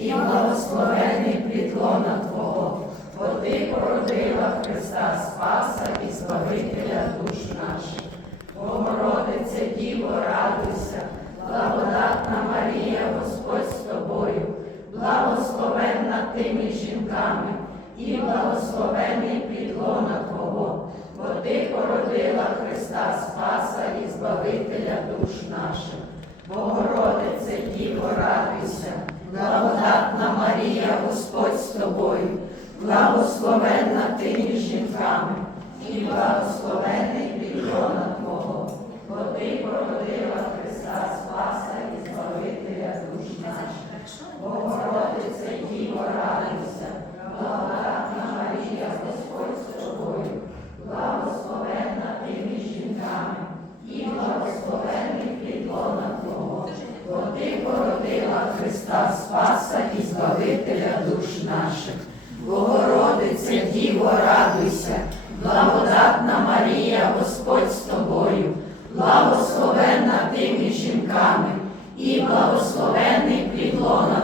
і благословений плідлона Твого, бо ти породила Христа Спаса і Збавителя душ наших. Богородице Діво, радуйся, благодатна Марія, Господь з тобою, благословенна ти між жінками, і благословений плідлона Твого, бо ти породила Христа Спаса і Збавителя душ наших. Богородице Діво, радуйся, благодатна Марія, Господь з тобою, благословенна ти між жінками, і благословений плідлона Твого, бо ти породила Христа Спаса і Збавителя душ наших. Богородице Діво, радуйся, благодатна Марія, Господь з тобою, благословенна ти між жінками, і благословений плідлона Твого, бо ти породила Христа Спаса і Збавителя душ наших. Богородице, Діво, радуйся, благодатна Марія, Господь з тобою, благословенна ти між жінками і благословений плідлона.